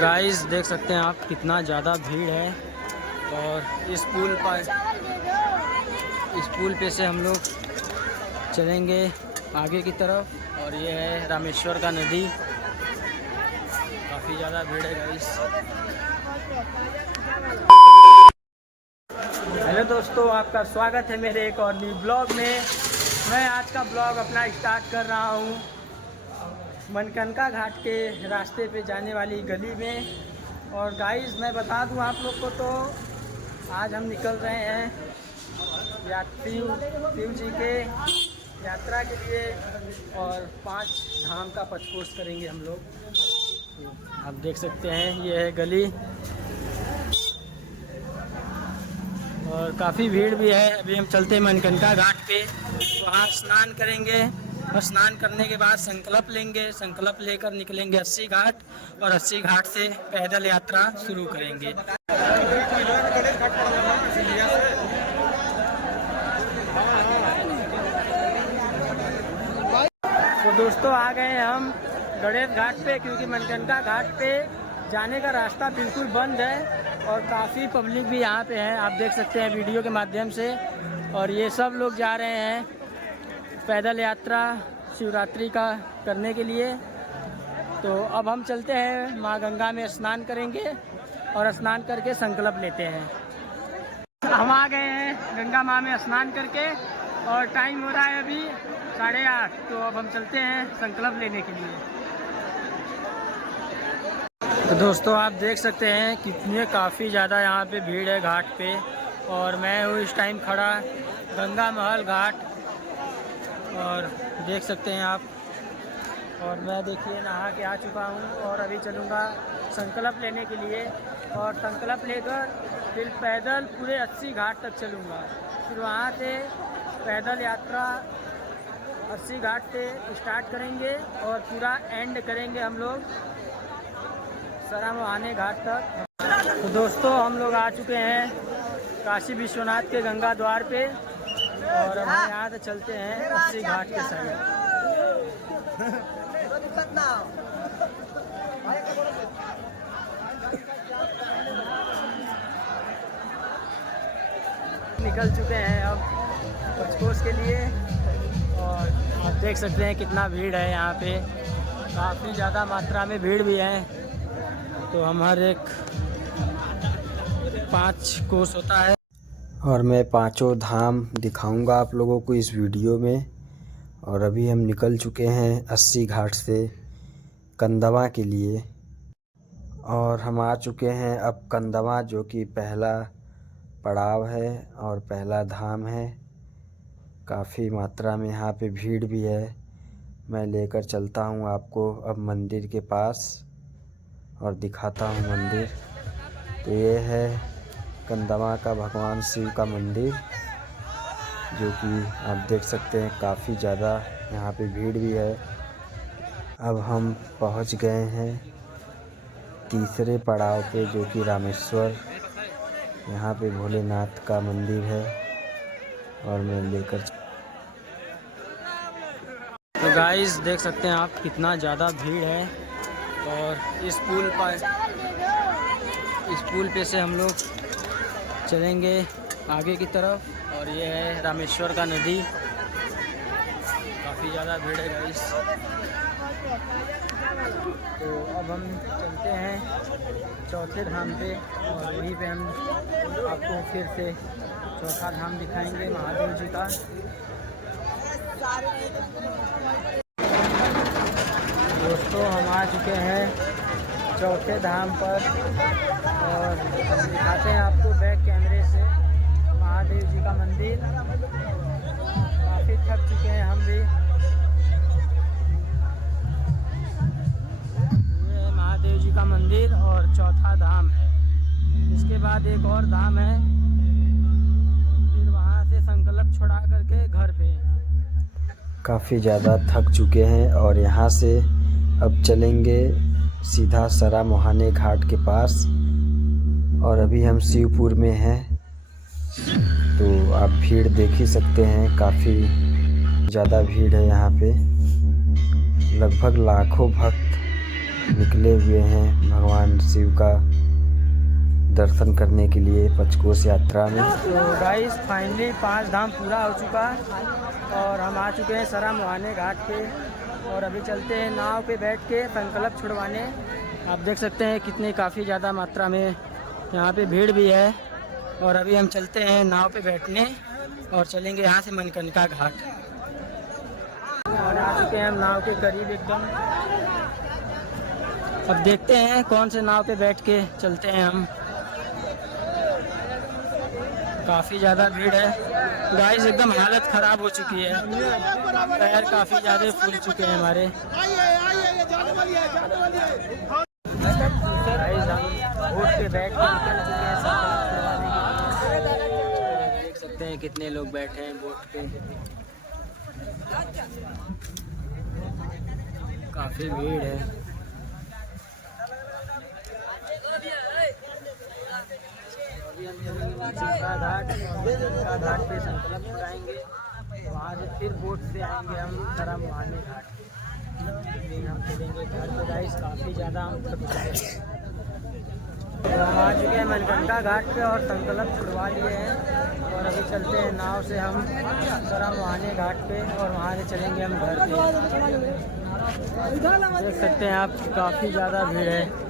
Guys देख सकते हैं आप कितना ज़्यादा भीड़ है। और इस पुल पे से हम लोग चलेंगे आगे की तरफ। और ये है रामेश्वर का नदी। काफ़ी ज़्यादा भीड़ है गाइस। हेलो दोस्तों, आपका स्वागत है मेरे एक और न्यू ब्लॉग में। मैं आज का ब्लॉग अपना स्टार्ट कर रहा हूँ मनकनका घाट के रास्ते पे जाने वाली गली में। और गाइस मैं बता दूं आप लोग को, तो आज हम निकल रहे हैं शिव जी के यात्रा के लिए। और 5 धाम का पचकोष करेंगे हम लोग। आप देख सकते हैं ये है गली। और काफ़ी भीड़ भी है। अभी हम चलते हैं मनकनका घाट पे, वहाँ स्नान करेंगे। और स्नान करने के बाद संकल्प लेंगे। संकल्प लेकर निकलेंगे 80 घाट। और 80 घाट से पैदल यात्रा शुरू करेंगे। तो दोस्तों आ गए हम गणेश घाट पे, क्योंकि मनकनका घाट पे जाने का रास्ता बिल्कुल बंद है। और काफ़ी पब्लिक भी यहाँ पे है, आप देख सकते हैं वीडियो के माध्यम से। और ये सब लोग जा रहे हैं पैदल यात्रा शिवरात्रि का करने के लिए। तो अब हम चलते हैं माँ गंगा में स्नान करेंगे। और स्नान करके संकल्प लेते हैं। हम आ गए हैं गंगा माँ में स्नान करके। और टाइम हो रहा है अभी 8:30। तो अब हम चलते हैं संकल्प लेने के लिए। तो दोस्तों आप देख सकते हैं कितने काफ़ी ज़्यादा यहाँ पे भीड़ है घाट पे। और मैं हूँ इस टाइम खड़ा गंगा महल घाट। और देख सकते हैं आप। और मैं देखिए नहा के आ चुका हूँ। और अभी चलूँगा संकल्प लेने के लिए। और संकल्प लेकर फिर पैदल पूरे 80 घाट तक चलूँगा। फिर वहाँ से पैदल यात्रा 80 घाट से स्टार्ट करेंगे। और पूरा एंड करेंगे हम लोग सरामोहाने घाट तक। तो दोस्तों हम लोग आ चुके हैं काशी विश्वनाथ के गंगा द्वार पे। और हम यहाँ से चलते हैं 80 घाट के साइड। निकल चुके हैं अब पचकोष के लिए। और आप देख सकते हैं कितना भीड़ है यहाँ पे। काफ़ी ज़्यादा मात्रा में भीड़ भी है। तो हम हर एक 5 कोस होता है। और मैं 5 धाम दिखाऊंगा आप लोगों को इस वीडियो में। और अभी हम निकल चुके हैं 80 घाट से कंदवा के लिए। और हम आ चुके हैं अब कंदवा, जो कि पहला पड़ाव है और पहला धाम है। काफ़ी मात्रा में यहाँ पे भीड़ भी है। मैं लेकर चलता हूँ आपको अब मंदिर के पास और दिखाता हूँ मंदिर। तो ये है कंदवा का भगवान शिव का मंदिर, जो कि आप देख सकते हैं काफ़ी ज़्यादा यहाँ पे भीड़ भी है। अब हम पहुँच गए हैं तीसरे पड़ाव पे, जो कि रामेश्वर। यहाँ पे भोलेनाथ का मंदिर है। और मैं लेकर तो गाइस देख सकते हैं आप कितना ज़्यादा भीड़ है। और इस पुल पे से हम लोग चलेंगे आगे की तरफ। और ये है रामेश्वर का नदी। काफ़ी ज़्यादा भीड़ है गाइस। तो अब हम चलते हैं चौथे धाम पे। और वहीं पे हम आपको फिर से चौथा धाम दिखाएंगे महादेव जी का। दोस्तों हम आ चुके हैं चौथे धाम पर। और दिखाते हैं आपको बैक कैमरे से महादेव जी का मंदिर। काफ़ी थक चुके हैं हम भी। ये है महादेव जी का मंदिर और चौथा धाम है। इसके बाद एक और धाम है, फिर वहाँ से संकल्प छुड़ा करके घर पे। काफ़ी ज़्यादा थक चुके हैं। और यहाँ से अब चलेंगे सीधा सरामोहाने घाट के पास। और अभी हम शिवपुर में हैं। तो आप भीड़ देख ही सकते हैं, काफ़ी ज़्यादा भीड़ है यहाँ पे। लगभग लाखों भक्त निकले हुए हैं भगवान शिव शिव का दर्शन करने के लिए पंचकोश यात्रा में। तो गाइस फाइनली 5 धाम पूरा हो चुका और हम आ चुके हैं सरा मुहाने घाट पे और अभी चलते हैं नाव पे बैठ के संकल्प छुड़वाने। आप देख सकते हैं कितनी काफ़ी ज़्यादा मात्रा में यहाँ पे भीड़ भी है और अभी हम चलते हैं नाव पे बैठने और चलेंगे यहाँ से मणिकर्णिका घाट। और आ चुके हैं हम नाव के करीब एकदम। अब देखते हैं कौन से नाव पे बैठ के चलते हैं हम। काफ़ी ज़्यादा भीड़ है गाइस, एकदम हालत ख़राब हो चुकी है, पैर काफ़ी ज़्यादा फूल चुके हैं हमारे। गाइस हम बोट पे बैठ के निकल चुके हैं देख सकते हैं कितने लोग बैठे हैं बोट पे, काफ़ी भीड़ है। घाट पे संकल्प छुड़ाएंगे, वहाँ से फिर बोट से आएंगे हम सरा मुहाने घाट। हम चलेंगे घर पे गाइस, काफ़ी ज़्यादा हम थक चुके हैं। हम आ चुके हैं मणिकर्णिका घाट पे और संकल्प छुड़वा लिए हैं और अभी चलते हैं नाव से हम सरा मुहाने घाट पे और वहाँ से चलेंगे हम घर पे। देख सकते हैं आप काफ़ी ज़्यादा भीड़ है।